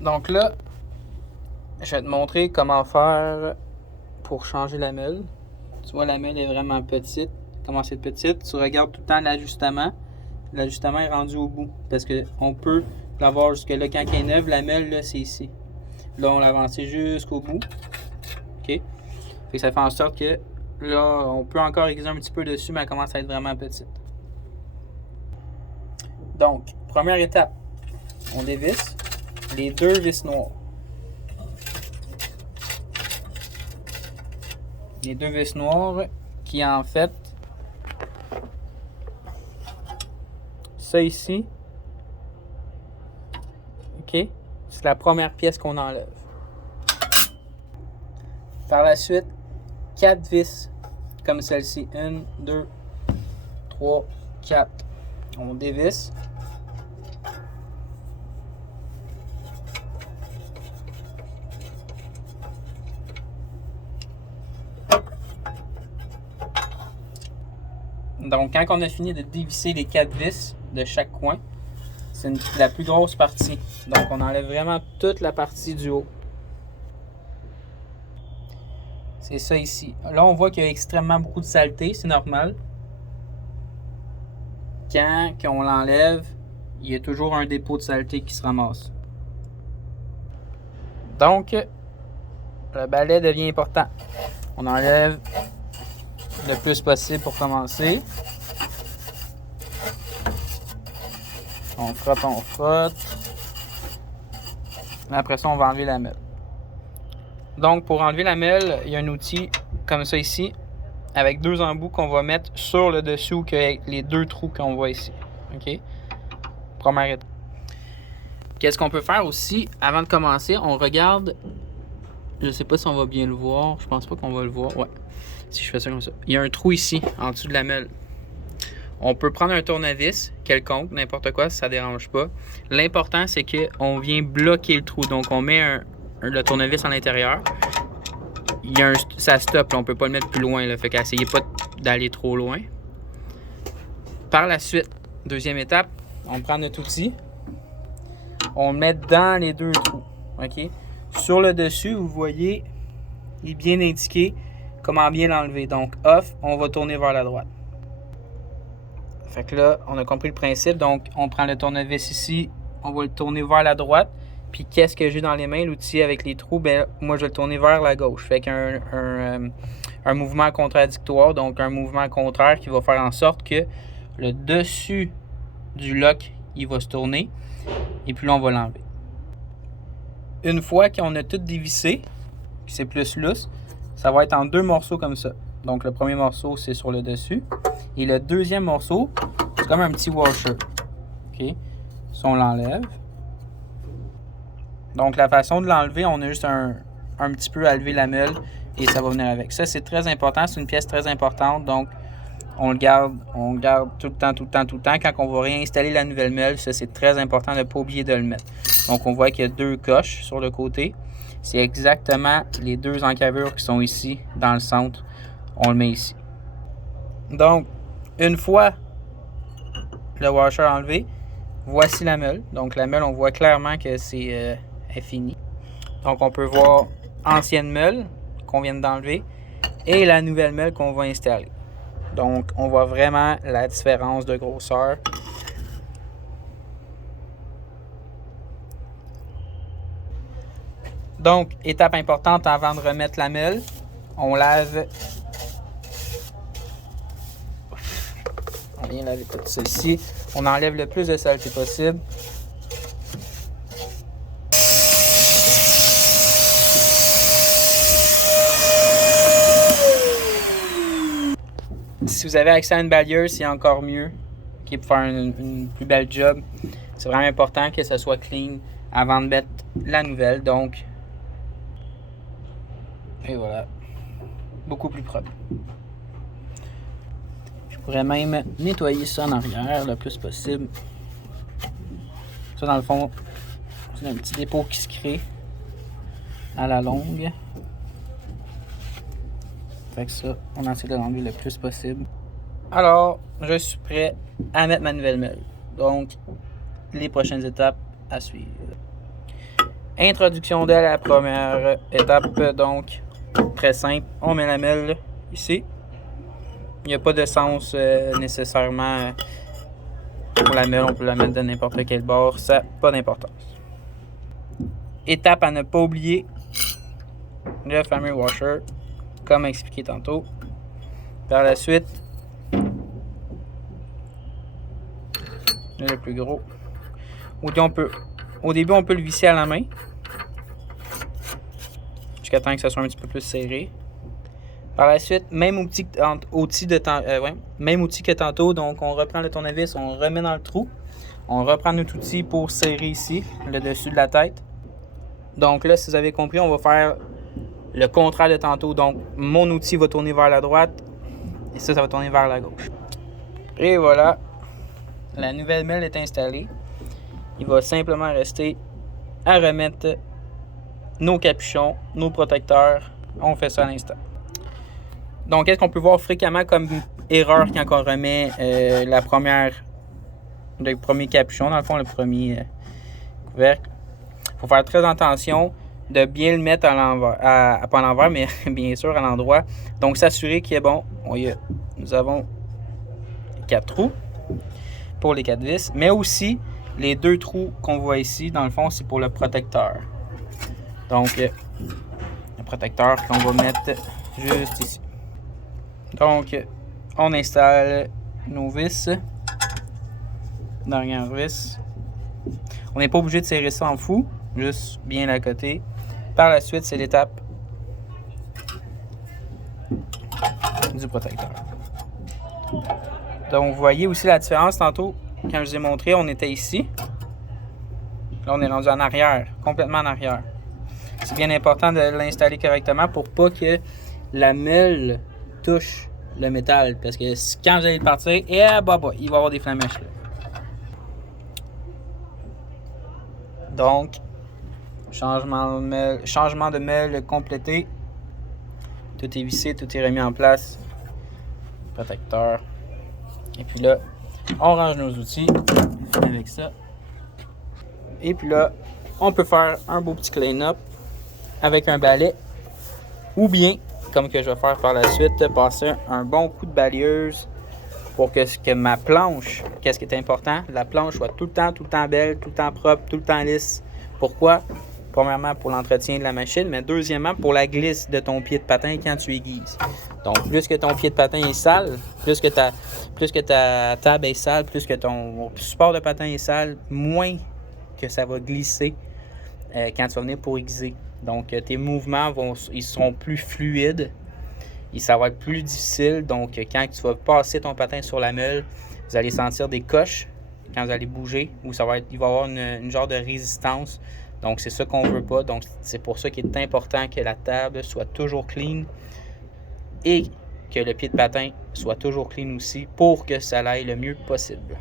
Donc là, je vais te montrer comment faire pour changer la meule. Tu vois, la meule est vraiment petite. Comment c'est petite? Tu regardes tout le temps l'ajustement. L'ajustement est rendu au bout parce qu'on peut l'avoir jusque là. Quand elle est neuve, la meule, là, c'est ici. Là, on l'a avancé jusqu'au bout. OK? Fait que ça fait en sorte que là, on peut encore aiguiser un petit peu dessus, mais elle commence à être vraiment petite. Donc, première étape, on dévisse les deux vis noires. Les deux vis noires qui en fait, ça ici, ok, c'est la première pièce qu'on enlève. Par la suite, 4 vis comme celle-ci. 1, 2, 3, 4. On dévisse. Donc, quand on a fini de dévisser les 4 vis de chaque coin, c'est la plus grosse partie. Donc, on enlève vraiment toute la partie du haut. C'est ça ici. Là, on voit qu'il y a extrêmement beaucoup de saleté, c'est normal. Quand on l'enlève, il y a toujours un dépôt de saleté qui se ramasse. Donc, le balai devient important. On enlève le plus possible pour commencer. On frotte, on frotte. Après ça, on va enlever la meule. Donc, pour enlever la meule, il y a un outil comme ça ici, avec deux embouts qu'on va mettre sur le dessous, avec les deux trous qu'on voit ici. OK? Première étape. Qu'est-ce qu'on peut faire aussi, avant de commencer, on regarde, je sais pas si on va bien le voir, je pense pas qu'on va le voir, ouais, si je fais ça comme ça. Il y a un trou ici, en dessous de la meule. On peut prendre un tournevis, quelconque, n'importe quoi, ça ne dérange pas. L'important, c'est qu'on vient bloquer le trou. Donc, on met le tournevis à l'intérieur. Ça stoppe, là, on ne peut pas le mettre plus loin. Là, fait qu'essayez pas d'aller trop loin. Par la suite, deuxième étape, on prend notre outil. On le met dans les deux trous. OK? Sur le dessus, vous voyez, il est bien indiqué comment bien l'enlever. Donc, off, on va tourner vers la droite. Fait que là, on a compris le principe. Donc, on prend le tournevis ici, on va le tourner vers la droite. Puis, qu'est-ce que j'ai dans les mains, l'outil avec les trous? Ben, moi, je vais le tourner vers la gauche. Fait qu'un un mouvement contradictoire, donc un mouvement contraire qui va faire en sorte que le dessus du lock, il va se tourner. Et puis là, on va l'enlever. Une fois qu'on a tout dévissé, puis c'est plus lousse, ça va être en deux morceaux comme ça. Donc, le premier morceau, c'est sur le dessus. Et le deuxième morceau, c'est comme un petit washer. OK? Ça, on l'enlève. Donc, la façon de l'enlever, on a juste un petit peu à lever la meule et ça va venir avec. Ça, c'est très important. C'est une pièce très importante. Donc, on le garde tout le temps. Quand on va réinstaller la nouvelle meule, ça, c'est très important de ne pas oublier de le mettre. Donc, on voit qu'il y a deux coches sur le côté. C'est exactement les deux encavures qui sont ici, dans le centre. On le met ici. Donc, une fois le washer enlevé, voici la meule. Donc, la meule, on voit clairement que c'est fini. Donc, on peut voir ancienne meule qu'on vient d'enlever et la nouvelle meule qu'on va installer. Donc, on voit vraiment la différence de grosseur. Donc, étape importante avant de remettre la meule, on lave. On vient laver tout ceci. On enlève le plus de saleté possible. Si vous avez accès à une balieuse, c'est encore mieux, okay, pour faire une plus belle job. C'est vraiment important que ça soit clean avant de mettre la nouvelle. Donc, et voilà, beaucoup plus propre. Je pourrais même nettoyer ça en arrière le plus possible. Ça, dans le fond, c'est un petit dépôt qui se crée à la longue. Fait que ça, on essaie de l'enlever le plus possible. Alors, je suis prêt à mettre ma nouvelle meule. Donc, les prochaines étapes à suivre. Introduction de la première étape, donc très simple. On met la lamelle ici. Il n'y a pas de sens nécessairement pour la lamelle, on peut la mettre de n'importe quel bord, ça n'a pas d'importance. Étape à ne pas oublier, le fameux washer, comme expliqué tantôt. Par la suite, le plus gros. Au début, on peut le visser à la main, jusqu'à temps que ça soit un petit peu plus serré. Par la suite, même outil que tantôt, donc on reprend le tournevis, on remet dans le trou. On reprend notre outil pour serrer ici, le dessus de la tête. Donc là, si vous avez compris, on va faire le contraire de tantôt. Donc, mon outil va tourner vers la droite et ça va tourner vers la gauche. Et voilà, la nouvelle mêle est installée. Il va simplement rester à remettre nos capuchons, nos protecteurs. On fait ça à l'instant. Donc, qu'est-ce qu'on peut voir fréquemment comme erreur quand on remet le premier capuchon, dans le fond, le premier couvercle? Il faut faire très attention de bien le mettre à l'envers, pas à l'envers, mais bien sûr à l'endroit. Donc, s'assurer qu'il est bon. Nous avons 4 trous pour les 4 vis, mais aussi les 2 trous qu'on voit ici, dans le fond, c'est pour le protecteur. Donc, le protecteur qu'on va mettre juste ici. Donc, on installe nos vis. Dernière vis. On n'est pas obligé de serrer ça en fou, juste bien à côté. Par la suite, c'est l'étape du protecteur. Donc, vous voyez aussi la différence tantôt, quand je vous ai montré, on était ici. Là, on est rendu en arrière, complètement en arrière. C'est bien important de l'installer correctement pour pas que la meule touche le métal. Parce que quand vous allez le partir, il va y avoir des flamèches là. Donc, changement de meule complété. Tout est vissé, tout est remis en place. Protecteur. Et puis là, on range nos outils avec ça. Et puis là, on peut faire un beau petit clean-up avec un balai. Ou bien, comme que je vais faire par la suite, passer un bon coup de balayeuse pour que ma planche, qu'est-ce qui est important, la planche soit tout le temps belle, tout le temps propre, tout le temps lisse. Pourquoi? Premièrement, pour l'entretien de la machine, mais deuxièmement, pour la glisse de ton pied de patin quand tu aiguises. Donc, plus que ton pied de patin est sale, plus que ta table est sale, plus que ton support de patin est sale, moins que ça va glisser quand tu vas venir pour aiguiser. Donc, tes mouvements ils seront plus fluides et ça va être plus difficile. Donc, quand tu vas passer ton patin sur la meule, vous allez sentir des coches quand vous allez bouger ou il va y avoir une genre de résistance. Donc, c'est ça qu'on ne veut pas. Donc, c'est pour ça qu'il est important que la table soit toujours clean et que le pied de patin soit toujours clean aussi pour que ça aille le mieux possible.